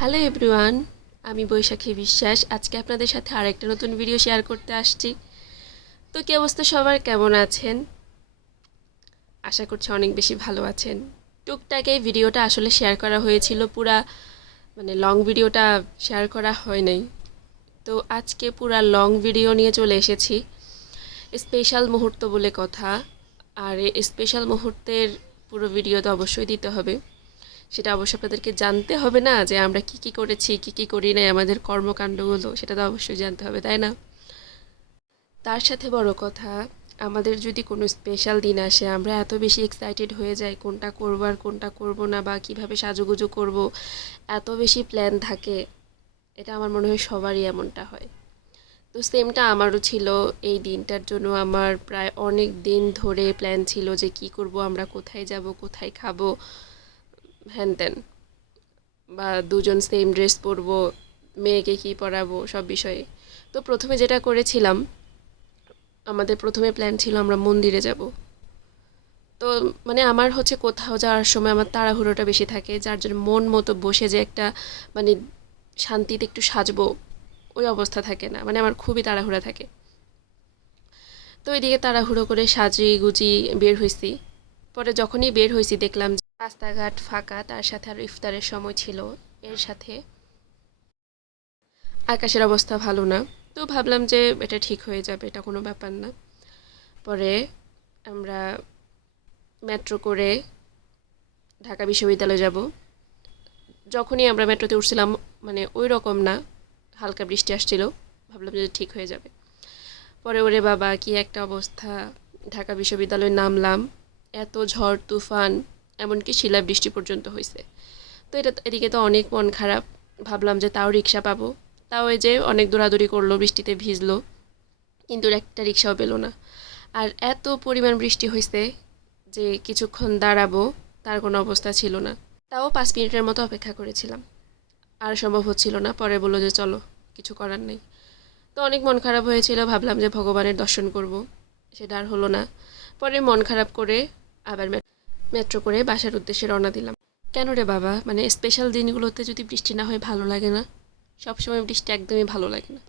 Hello everyone, আমি বৈশাখী বিশ্বাস। আজকে আপনাদের সাথে আরেকটা নতুন ভিডিও শেয়ার করতে আসছি। তো কী অবস্থা সবার, কেমন আছেন? আশা করছি অনেক বেশি ভালো আছেন। টুকটাক এই ভিডিওটা আসলে শেয়ার করা হয়েছিল, পুরা লং ভিডিওটা শেয়ার করা হয় নাই। তো আজকে পুরা লং ভিডিও নিয়ে চলে এসেছি। স্পেশাল মুহূর্ত বলে কথা, আর এই স্পেশাল মুহূর্তের পুরো ভিডিও তো অবশ্যই দিতে হবে। সেটা অবশ্যই আপনাদেরকে জানতে হবে না যে আমরা কি কি করেছি, কি কি করি নাই, আমাদের কর্মকাণ্ডগুলো সেটা তো অবশ্যই জানতে হবে, তাই না? তার সাথে বড় কথা, আমাদের যদি কোনো স্পেশাল দিন আসে আমরা এত বেশি এক্সাইটেড হয়ে যাই কোনটা করবো আর কোনটা করব না, বা কিভাবে সাজুগুজু করব, এত বেশি প্ল্যান থাকে। এটা আমার মনে হয় সবারই এমনটা হয়। তো সেমটা আমারও ছিল। এই দিনটার জন্য আমার প্রায় অনেক দিন ধরে প্ল্যান ছিল যে কি করব আমরা, কোথায় যাব, কোথায় খাবো, হ্যান ত্যান, বা দুজন সেম ড্রেস পরবো, মেয়েকে কি পরাবো, সব বিষয়ে। তো প্রথমে যেটা করেছিলাম, আমাদের প্রথমে প্ল্যান ছিল আমরা মন্দিরে যাব। তো আমার হচ্ছে কোথাও যাওয়ার সময় আমার তাড়াহুড়োটা বেশি থাকে, যার জন্য মন মতো বসে যে একটা মানে শান্তিতে একটু সাজবো ওই অবস্থা থাকে না, আমার খুবই তাড়াহুড়া থাকে। তো ওইদিকে তাড়াহুড়ো করে সাজি গুজি বের হয়েছি। পরে যখনই বের হয়েছি দেখলাম যে রাস্তাঘাট ফাঁকা, তার সাথে আর ইফতারের সময় ছিল, এর সাথে আকাশের অবস্থা ভালো না। তো ভাবলাম যে এটা ঠিক হয়ে যাবে, এটা কোনো ব্যাপার না। পরে আমরা মেট্রো করে ঢাকা বিশ্ববিদ্যালয়ে যাব। যখনই আমরা মেট্রোতে উঠছিলাম, ওই রকম না, হালকা বৃষ্টি আসছিল। ভাবলাম যে ঠিক হয়ে যাবে। পরে ওরে বাবা কি একটা অবস্থা! ঢাকা বিশ্ববিদ্যালয়ে নামলাম, এত ঝড় তুফান, এমনকি শিলাবৃষ্টি পর্যন্ত হয়েছে। তো এদিকে তো অনেক মন খারাপ। ভাবলাম যে তাও রিক্সা পাবো, তাও এই যে অনেক দৌড়াদৌড়ি করলো, বৃষ্টিতে ভিজলো, কিন্তু একটা রিক্সাও পেলো না। আর এত পরিমাণ বৃষ্টি হয়েছে যে কিছুক্ষণ দাঁড়াবো তার কোনো অবস্থা ছিল না। তাও 5 মিনিটের মতো অপেক্ষা করেছিলাম, আর সম্ভব হচ্ছিল না। পরে বললো যে চলো, কিছু করার নেই। তো অনেক মন খারাপ হয়েছিল, ভাবলাম যে ভগবানের দর্শন করব, সেটা আর হলো না। পরে মন খারাপ করে আবার মেট্রো করে বাসার উদ্দেশ্যে রওনা দিলাম। কেন রে বাবা, স্পেশাল দিনগুলোতে যদি বৃষ্টি না হয় ভালো লাগে না? সবসময় বৃষ্টি একদমই ভালো লাগে না।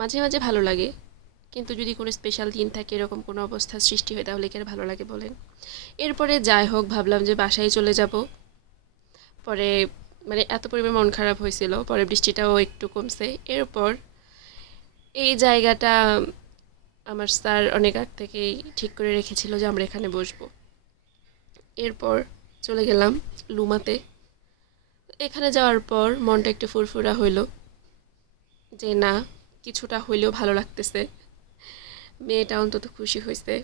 মাঝে মাঝে ভালো লাগে, কিন্তু যদি কোনো স্পেশাল দিন থাকে, এরকম কোনো অবস্থার সৃষ্টি হয়, তাহলে কি আর ভালো লাগে বলেন? এরপরে যাই হোক, ভাবলাম যে বাসায় চলে যাব। পরে এত পরিমাণ মন খারাপ হয়েছিল, পরে বৃষ্টিটাও একটু কমছে। এরপর এই জায়গাটা আমার স্যার অনেক আগ থেকেই ঠিক করে রেখেছিল যে আমরা এখানে বসবো। এরপর চলে গেলাম লুমাতে। এখানে যাওয়ার পর মনটা একটু ফুরফুরা হইলো, যে না, কিছুটা হইলেও ভালো লাগতেছে। মেয়েটা অন্তত খুশি হয়েছে।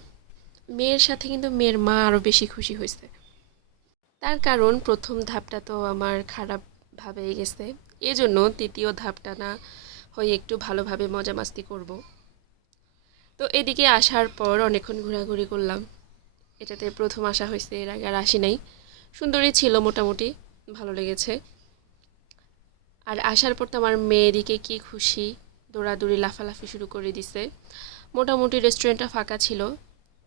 মেয়ের সাথে কিন্তু মেয়ের মা আরও বেশি খুশি হয়েছে। তার কারণ প্রথম ধাপটা তো আমার খারাপভাবেই গেছে, এজন্য দ্বিতীয় ধাপটা না হয়ে একটু ভালোভাবে মজা মাস্তি করব। তো এদিকে আসার পর অনেকক্ষণ ঘোরাঘুরি করলাম। এটাতে প্রথম আসা হয়েছে, এর আগে আর আসি নাই। সুন্দরী ছিল মোটামুটি, ভালো লেগেছে। আর আসার পর তো আমার মেয়েদিকে কি খুশি, দৌড়াদৌড়ি লাফালাফি শুরু করে দিছে। মোটামুটি রেস্টুরেন্টটা ফাঁকা ছিল,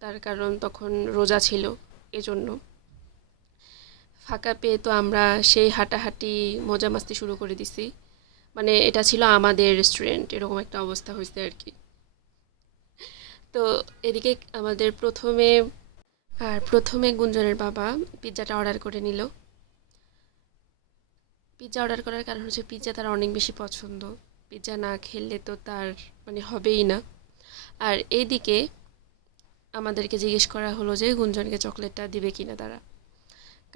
তার কারণ তখন রোজা ছিল, এজন্য। ফাঁকা পেয়ে তো আমরা সেই হাঁটাহাঁটি মজা মাস্তি শুরু করে দিছি। এটা ছিল আমাদের রেস্টুরেন্ট, এরকম একটা অবস্থা হয়েছে আর কি। তো এদিকে আমাদের প্রথমে গুঞ্জনের বাবা পিৎজাটা অর্ডার করে নিল। পিৎজা অর্ডার করার কারণ হচ্ছে পিৎজা তার অনেক বেশি পছন্দ। পিৎজা না খেলে তো তার হবেই না। আর এইদিকে আমাদেরকে জিজ্ঞেস করা হলো যে গুঞ্জনকে চকলেটটা দিবে কিনা তারা,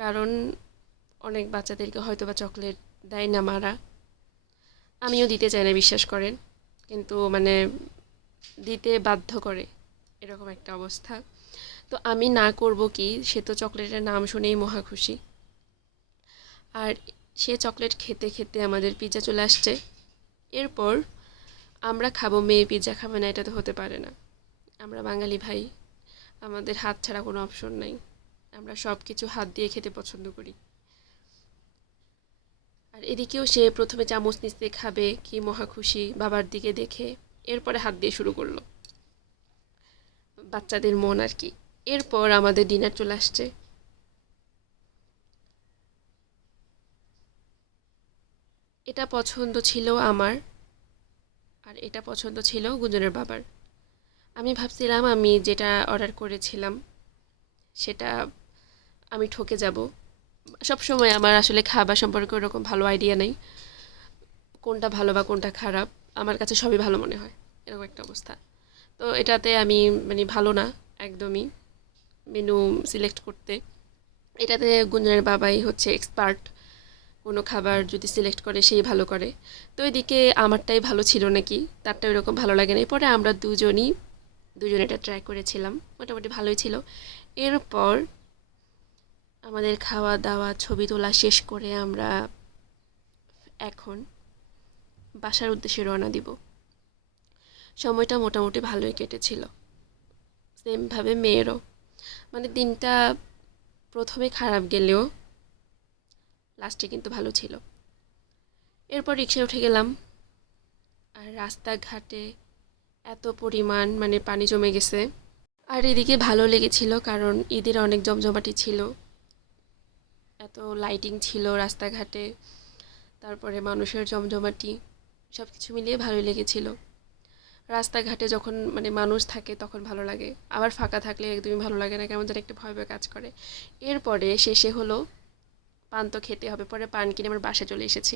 কারণ অনেক বাচ্চাদেরকে হয়তো বা চকলেট দেয় না মারা। আমিও দিতে চাই না, বিশ্বাস করেন, কিন্তু দিতে বাধ্য করে, এরকম একটা অবস্থা। তো আমি না করব কি, সে তো চকলেটের নাম শুনেই মহা খুশি। আর সে চকলেট খেতে খেতে আমাদের পিৎজা চলে আসছে। এরপর আমরা খাবো, মেয়ে পিৎজা খাবে না, এটা তো হতে পারে না। আমরা বাঙালি ভাই, আমাদের হাত ছাড়া কোনো অপশন নাই। আমরা সব কিছু হাত দিয়ে খেতে পছন্দ করি। আর এদিকেও সে প্রথমে চামচ নিতে খাবে, কি মহা খুশি বাবার দিকে দেখে। এরপরে হাত দিয়ে শুরু করলো, বাচ্চাদের মন আর কি। এরপর আমাদের ডিনার চলে আসছে। এটা পছন্দ ছিল আমার, আর এটা পছন্দ ছিল গুঞ্জনের বাবার। আমি ভাবছিলাম আমি যেটা অর্ডার করেছিলাম সেটা আমি ঠকে যাব। সবসময় আমার আসলে খাবার সম্পর্কে ওরকম ভালো আইডিয়া নেই, কোনটা ভালো বা কোনটা খারাপ। আমার কাছে সবই ভালো মনে হয়, এরকম একটা অবস্থা। তো এটাতে আমি মানে ভালো না একদমই মেনু সিলেক্ট করতে। এটাতে গুঞ্জনের বাবাই হচ্ছে এক্সপার্ট, কোনো খাবার যদি সিলেক্ট করে সেই ভালো করে। তো এদিকে আমারটাই ভালো ছিল নাকি, তারটা ওইরকম ভালো লাগে না। পরে আমরা দুজনে এটা ট্রাই করেছিলাম, মোটামুটি ভালোই ছিল। এরপর আমাদের খাওয়া দাওয়া ছবি তোলা শেষ করে আমরা এখন বাসার উদ্দেশ্যে রওনা দিব। সময়টা মোটামুটি ভালোই কেটেছিল, সেমভাবে মেয়েরও। মানে দিনটা প্রথমে খারাপ গেলেও লাস্টে কিন্তু ভালো ছিল। এরপর রিক্সায় উঠে গেলাম, আর রাস্তাঘাটে এত পরিমাণ মানে পানি জমে গেছে। আর এদিকে ভালো লেগেছিল কারণ ঈদের অনেক জমজমাটি ছিল, এত লাইটিং ছিল রাস্তাঘাটে, তারপরে মানুষের জমজমাটি, সব কিছু মিলিয়ে ভালোই লেগেছিল। রাস্তাঘাটে যখন মানে মানুষ থাকে তখন ভালো লাগে, আবার ফাঁকা থাকলে একদমই ভালো লাগে না, কেমন যেন একটা ভয় ভয় কাজ করে। এরপরে শেষে হলো পান তো খেতে হবে, পরে পান কিনে আমার বাসায় চলে এসেছি।